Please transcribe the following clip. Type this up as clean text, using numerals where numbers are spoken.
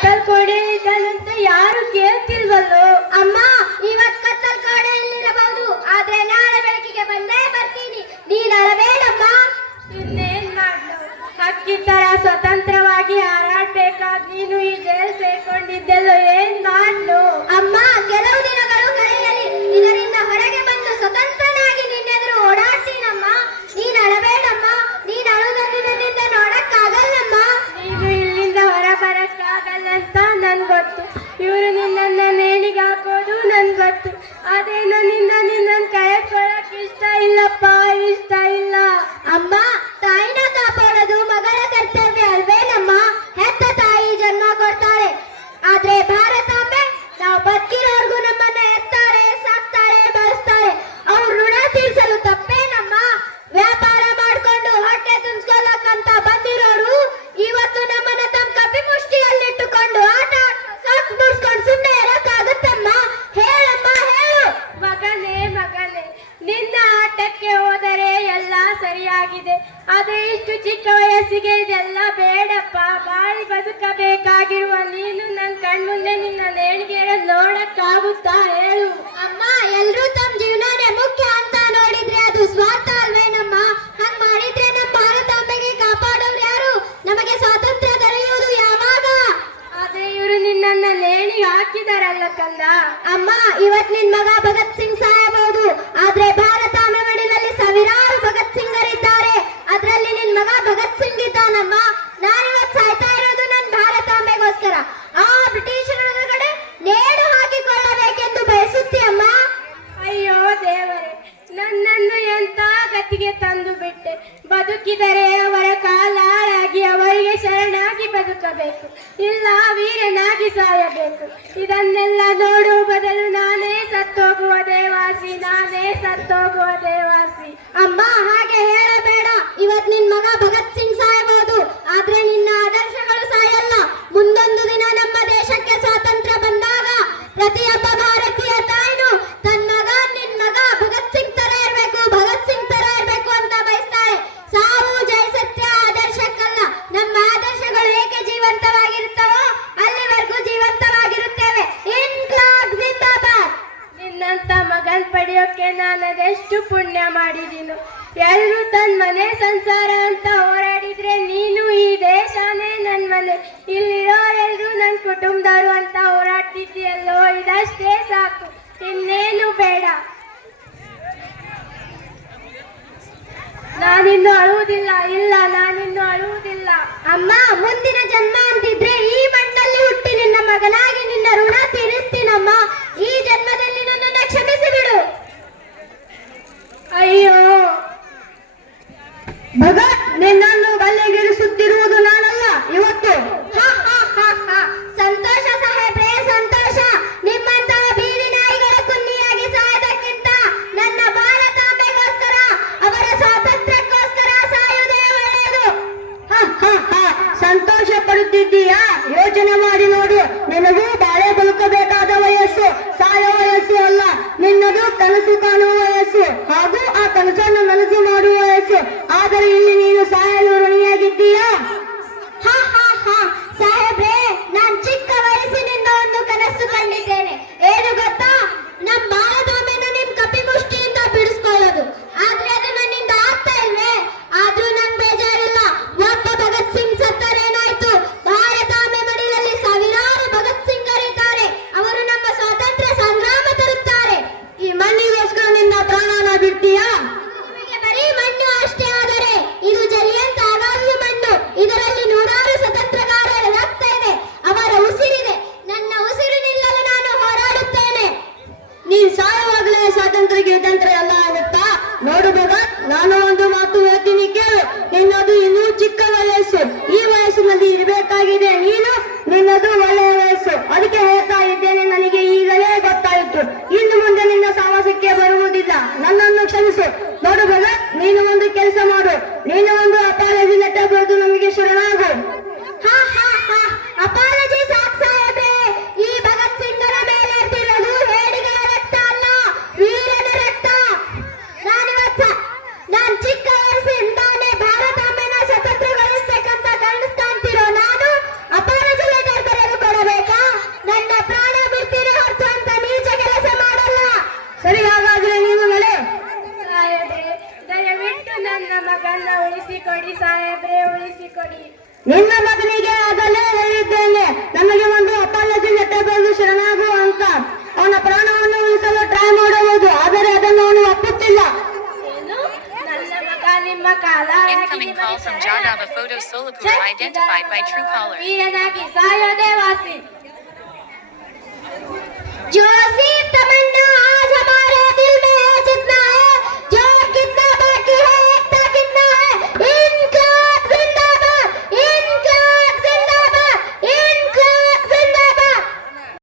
ಕತ್ತಲ್ ಕೋಣೆ ಇದ್ದಾನಂತ ಯಾರು ಕೇಳ್ತಿಲ್ವಲ್ಲೋ? ಅಮ್ಮ, ಇವತ್ ಕತ್ತಲ್ ಕೋಣೆ ಇಲ್ಲಿರಬಹುದು, ಆದ್ರೆ ನಾಳೆ ಬೆಳಕಿಗೆ ಬಂದೇ ಬರ್ತೀನಿ. ನೀನ್ ಅಳಬೇಡಮ್ಮ. ಇನ್ನೇನ್ ಮಾಡ್ಲು? ಹಕ್ಕಿ ತರ ಸ್ವತಂತ್ರವಾಗಿ ಹಾರಾಡ್ಬೇಕಾದ್ ನೀನು ಈ ಜೈಲ್ ಸೇರ್ಕೊಂಡಿದ್ದೆಲ್ಲೋ, ಏನ್ ಮಾಡ್ಲು? ಅಮ್ಮ, ಕೆಲವು ದಿನಗಳು ಕಳೆಯಲಿ, ಇದರಿಂದ ಹೊರಗೆ ಬಂದು ಸ್ವತಂತ್ರನಾಗಿ ನಿನ್ನೆದುರು ಓಡಾಡ್ತೀನಮ್ಮ. ನೀನ್ ಅಳಬೇಡಮ್ಮ. ನೀನ್ ಅಳುವುದನ್ನು ನನ್ನಿಂದ ನೋಡಕ್ಕಾಗಲ್ಲಮ್ಮ. ನೀನು ಇಲ್ಲಿಂದ ಹೊರ ಬರಕ್ಕಾಗಲ್ಲಂತ ನನ್ ಗೊತ್ತು. ಇವರು ನಿನ್ನನ್ನ ನೇಣಿಗೆ ಹಾಕೋದು ನನ್ ಗೊತ್ತು. ಆದ್ರೆ ನನ್ನಿಂದ ನಿನ್ನನ್ ಕಳ್ಕೊಳಕ್ ಇಷ್ಟ ಇಲ್ಲಪ್ಪ, ಇಷ್ಟ ಇಲ್ಲ. ಅಮ್ಮ, ತಾಯಿನ ಕಾಪಾಡೋದು ಮಗಳ ಕರ್ತವ್ಯ ಅಲ್ವೇನಮ್ಮ? ಹೆತ್ತ ತಾಯಿ ಜನ್ಮ ಕೊಡ್ತಾಳೆ, ಆದ್ರೆ ಭಾರತಾಂಬೆ ನಾವು ಬದುಕಿರೋರ್ಗು ನಮ್ಮನ್ನ ಎತ್ತಾರೆ, ಸಾಕ್ತಾರೆ, ಬೆಳೆಸ್ತಾರೆ. ಅವ್ರ ಋಣ ತೀರ್ಸಲು ತಪ್ಪೇನಮ್ಮ? ವ್ಯಾಪಾರ ಮಾಡ್ಕೊಂಡು ಹೊಟ್ಟೆ ತುಂಬಿಸ್ಕೊಳ್ಳಕ್ಕಂತ ಬಂದಿರೋರು ಇವತ್ತು ನಮ್ಮನ್ನ ತಮ್ಮ ಕಪಿ ಮುಷ್ಟಿಯಲ್ಲಿಟ್ಟುಕೊಂಡು ಆಟ ಸಾಕು ಮುಡ್ಸ್ಕೊಂಡು ಸುಮ್ಮನೆ ಇರಕ್ಕಾಗುತ್ತಮ್ಮ? ಹೇಳಮ್ಮ, ಹೇಳು. ಮಗನೇ ಮಗನೇ, ನಿನ್ನ ಆಟಕ್ಕೆ ಹೋದರೆ ಎಲ್ಲ ಸರಿಯಾಗಿದೆ. ಆದ್ರೆ ಇಷ್ಟು ಚಿಕ್ಕ ವಯಸ್ಸಿಗೆ ಇದೆಲ್ಲ ಬೇಡಪ್ಪ. ಬಾಳಿ ಬದುಕಬೇಕಾಗಿರುವ ನೀನು ನನ್ನ ಕಣ್ಮುಂದೆ ನಿನ್ನ ನೇಣಿಗೆ ನೋಡಕ್ಕಾಗುತ್ತಾ ಹೇಳು? ಅಮ್ಮ, ಎಲ್ರೂ ತಮ್ಮ ಜೀವನನೇ ಮುಖ್ಯ ಅಂತ ನೋಡಿದ್ರೆ ಅದು ಸ್ವಾರ್ಥ ಅಲ್ವೇನಮ್ಮ? ಹಂಗ್ ಮಾಡಿದ್ರೆ ನಮ್ಮ ಭಾರತಾಂಬೆಗೆ ಕಾಪಾಡೋರು ಯಾರು? ನಮಗೆ ಸ್ವಾತಂತ್ರ್ಯ ದೊರೆಯುವುದು ಯಾವಾಗ? ಆದ್ರೆ ಇವರು ನಿನ್ನನ್ನ ನೇಣಿಗೆ ಹಾಕಿದಾರಲ್ಲ ಕಂದ. ಅಮ್ಮ, ಇವತ್ ನಿನ್ ಮಗ ಭಗತ್ ಸಿಂಗ್ ಸಾಯಬಹುದು, ಆದ್ರೆ ಭಾರತಾಂಬೆ ಮಡಿಲಲ್ಲಿ ಸಾವಿರಾರು ಭಗತ್ ಸಿಂಗರಿದ್ದಾರೆ. ಅದ್ರಲ್ಲಿ ನಿನ್ ಮಗ ಭಗತ್ ಸಿಂಗ್ ಇದ್ದಾನಮ್ಮ. ನಾನಿವತ್ ಸಾಯ್ತಾ ಇರೋದು ನನ್ ಭಾರತಾಂಬೆಗೋಸ್ಕರ. ಆ ಬ್ರಿಟಿಷರ ಎದುರುಗಡೆ ನೇಣು ಹಾಕಿಕೊಳ್ಳಬೇಕೆಂದು ಬಯಸುತ್ತೀಯಮ್ಮ? ಅಯ್ಯೋ ದೇವರೇ, ನನ್ನನ್ನು ಎಂತ ಗತಿಗೆ ತಂದು ಬಿಟ್ಟೆ. ಬದುಕಿದರೆ ಅವರ ಕಾಲಾಳಾಗಿ ಅವರಿಗೆ ಶರಣಾಗಿ ಬದುಕಬೇಕು, ಇಲ್ಲ ವೀರನಾಗಿ ಸಾಯಬೇಕು. ಇದನ್ನೆಲ್ಲ ನೋಡುವ ಬದಲು ನಾನೇ ಸತ್ತೋಗುವ ದೇವಾಸಿ, ನಾನೇ ಸತ್ತೋಗುವ ದೇವಾಸಿ. ಅಮ್ಮ, ಹಾಗೆ ಹೇಳಬೇಡ. ಇವತ್ ನಿನ್ ಮಗ ಭಗತ್ ಸಿಂಗ್ ಸಾಯಬಹುದು, ಆದ್ರೆ ನಿನ್ನ ಆದರ್ಶಗಳು ಸಾಯಲ್ಲ. ಮುಂದೊಂದು ದಿನ ನಮ್ಮ ದೇಶಕ್ಕೆ ಸ್ವಾತಂತ್ರ್ಯ ಬಂದಾಗ ಪ್ರತಿಯೊಬ್ಬ ಭಾರತೀಯ ತಾಯಿನು ತನ್ನ ಮಗ, ನಿನ್ ಮಗ ಭಗತ್ ಸಿಂಗ್ ತರ ಇರ್ಬೇಕು, ಭಗತ್ ಸಿಂಗ್ ತರ ಇರ್ಬೇಕು ಅಂತ ಬಯಸ್ತಾಳೆ. ಸಾವು ಜಯ ಸತ್ಯ ಆದರ್ಶಕ್ಕಲ್ಲ. ನಮ್ಮ ಆದರ್ಶಗಳು ಏಕೆ ಜೀವಂತವಾಗಿರುತ್ತವೋ ಅಲ್ಲಿವರೆಗೂ ಜೀವಂತವಾಗಿರುತ್ತೇವೆ. ಇನ್ಕ್ಲಾಬ್ ಜಿಂದಾಬಾದ್. ನಿನ್ನಂತ ಮಗನ್ ಪಡೆಯೋಕೆ ನಾನು ಅದೆಷ್ಟು ಪುಣ್ಯ ಮಾಡಿದೀನು. ಎಲ್ರು ತನ್ನ ಮನೆ ಸಂಸಾರ ಅಂತ ಹೋರಾಡಿದ್ರೆ ನೀನು ಈ ದೇಶನೇ ನನ್ ಮನೆ, ಇಲ್ಲಿರೋರೆಲ್ರು ನನ್ ಕುಟುಂಬದವರು ಅಂತ ಹೋರಾಡ್ತಿದ್ಯಲ್ಲೋ, ಇದಷ್ಟೇ ಸಾಕು, ಇನ್ನೇನು ಬೇಡ. ನಾನಿನ್ನು ಅಳುವುದಿಲ್ಲ, ಇಲ್ಲ ನಾನಿನ್ನು ಅಳುವುದಿಲ್ಲ. ಅಮ್ಮ, ಮುಂದಿನ ಜನ್ಮ ಅಂತಿದ್ರೆ ಈ ಮಣ್ಣಲ್ಲಿ ಹುಟ್ಟಿ ನಿನ್ನ ಮಗನಾಗಿ ನಿನ್ನ ಋಣ ತೀರಿಸ್ತೀನಮ್ಮ. ಈ ಜನ್ಮದಲ್ಲಿ ನನ್ನನ್ನು ಕ್ಷಮಿಸಿ ಬಿಡು. ಅಯ್ಯೋ ಭಗತ್, ನಿನ್ನನ್ನು ಬಲ್ಲೆಗಿರಿಸುತ್ತಿರುವುದು ನಾನಲ್ಲ ಇವತ್ತು. ಸಂತೋಷ ಸಾಹೇಬ್ರೆ, ಸಂತೋಷ. ನಿಮ್ಮಂತಹ ಬೀದಿ ನಾಯಿಗಳ ಕುನ್ನಿಯಾಗಿ ಸಾಯೋದಕ್ಕಿಂತ ನನ್ನ ಭಾರತಾಂಬೆಗೋಸ್ಕರ, ಅವರ ಸ್ವಾತಂತ್ರ್ಯಕ್ಕೋಸ್ಕರ ಸಾಯುವುದೇ ಒಳ್ಳೆಯದು. ಸಂತೋಷ ಪಡುತ್ತಿದ್ದೀಯಾ? ಯೋಚನೆ ಮಾಡಿ ನೋಡು. ನಿನಗೂ ಬಾಳೆ ಬದುಕಬೇಕಾದ ವಯಸ್ಸು, ಸಾಯೋ ವಯಸ್ಸು ಅಲ್ಲ. ನಿನ್ನದು ಕನಸು ಕಾಣುವ ವಯಸ್ಸು, ಹಾಗೂ ಆ ಕನಸನ್ನು ನನಸು ಮಾಡುವ ವಯಸ್ಸು. ಆದರೆ ಇಲ್ಲಿ ನೀನು ಸಾಯಲು ಋಣಿಯಾಗಿದ್ದೀಯಾ? ಸಾಹೇಬ್ರೆ, ನಾನ್ ಚಿಕ್ಕ ವಯಸ್ಸಿನಿಂದ ಒಂದು ಕನಸು ಕಂಡಿದ್ದೇನೆ. ಏನು ಗೊತ್ತಾ? ನಮ್ ಭಾರತಾಂಬೆನ ನಿಮ್ ಕಪಿ ಮುಷ್ಟಿಯಿಂದ ಬಿಡಿಸ್ಕೊಳ್ಳೋದು. ಆದ್ರೆ ಅದು ನನ್ನಿಂದ ಆಗ್ತಾ ಇಲ್ವೇ? ಆದ್ರೂ ನಂಗ್ ಬೇಜಾರಿಲ್ಲ. ಒಬ್ಬ ಭಗತ್ ಸಿಂಗ್ ಸತ್ತರೇನಾಯ್ತು? ಭಾರತಾಂಬೆ ಮಡಿಲಲ್ಲಿ ಸಾವಿರಾರು ಭಗತ್ ಸಿಂಗರಿದ್ದಾರೆ. ಅವರು ನಮ್ಮ ಸ್ವಾತಂತ್ರ್ಯ ಸಂಗ್ರಾಮ ತರುತ್ತಾರೆ. ಈ ಮಣ್ಣಿಗೋಸ್ಕರ ನಿನ್ನ ಪ್ರಾಣನ ಬಿಡ್ತೀಯಾ? ನಿಮಗೆ ಬರೀ ಮಣ್ಣು ಅಷ್ಟೇ, ಆದರೆ ಇದು ಜಲಿಯನ್ ತಾವಾಗ್ಯ ಮಣ್ಣು. ಇದರಲ್ಲಿ ನೂರಾರು ಸ್ವತಂತ್ರಗಾರರ ರಕ್ತ ಇದೆ, ಅವರ ಉಸಿರಿದೆ. ನನ್ನ ಉಸಿರು ನಿಲ್ಲಲು ನಾನು ಹೋರಾಡುತ್ತೇನೆ. ನೀನ್ ಸಾಯುವಾಗಲೇ ಸ್ವಾತಂತ್ರ್ಯ ಗಿತಂತ್ರ ಎಲ್ಲ ಆಗುತ್ತಾ? ನೋಡು ಭಗತ್, ನಾನು ಒಂದು ಮಾತು ಹೇಳ್ತೀನಿ ಕೇಳು. ನಿನ್ನದು ಇನ್ನೂ ಚಿಕ್ಕ ವಯಸ್ಸು. ಈ ವಯಸ್ಸಿನಲ್ಲಿ ಇರಬೇಕಾಗಿದೆ ನೀನು. ನಿನ್ನದು ಒಳ್ಳೆಯ ವಯಸ್ಸು, ಅದಕ್ಕೆ ಹೇಳ್ತಾ ಇದ್ದೇನೆ. ನನಗೆ ಈಗಲೇ ಗೊತ್ತಾಯಿತು, ಇನ್ನು ಮುಂದೆ ನಿನ್ನ ಸಾವಾಸಕ್ಕೆ ಬರುವುದಿಲ್ಲ. ನನ್ನನ್ನು ಕ್ಷಮಿಸು. ನೋಡು ಭಗತ್, ನೀನು ಒಂದು ಕೆಲಸ ಮಾಡು. ನೀನು ಒಂದು ಅಪಾಲಜಿ ಲೆಟರ್ ಬರೆದು ನಮಗೆ ಶರಣಾಗು. ಅಪಾಲಜಿ ಸಾಕು ಸಾಹೇಬ್ರೆ. ಈ ಭಗತ್ ಸಿಂಗರ ಮೇಲೆ ಇರ್ತಿರೋದು ಹೇಡಿಗಳ ರಕ್ತ ಅಲ್ಲ, ವೀರನ ರಕ್ತ. ನಾನ್ ಚಿಕ್ಕ ವಯಸ್ಸಿಂದಾನೆ ಭಾರತಾಂಬೆನ ಸ್ವತಂತ್ರಗೊಳಿಸ್ಬೇಕಂತ ಕನಸು ಕಾಣ್ತಿರೋ ನಾನು ಅಪಾಲಜಿ ಲೆಟರ್ ಬರೆಯಲು ಸಾಹೇಬ್ರೆ ಉಳಿಸಿಕೊಡಿ. ನಿನ್ನ ಮಗನಿಗೆ ಅದಲ್ಲೇ ಹೇಳಿದ್ದೇನೆ, ನಮಗೆ ಒಂದು ಅಪಾಲಜಿ ಲೆಟರ್ ಬರೆದು ಶರಣಾಗು ಅಂತ. ಅವನ ಪ್ರಾಣವನ್ನು ಉಳಿಸಲು ಟ್ರೈ ಮಾಡಬಹುದು, ಆದರೆ ಅದನ್ನು ಅವನು ಒಪ್ಪುತ್ತಿಲ್ಲ. ಏನು? ನನ್ನ ಮಗ ನಿಮ್ಮ ಕಾಲ Incoming call from Jadava Photo Solapur identified by Truecaller. ವೀರನಾಗಿ ಸಾಯೋದೇ ವಾಸಿ. ಜೋಸಿ ತಮನ್ನ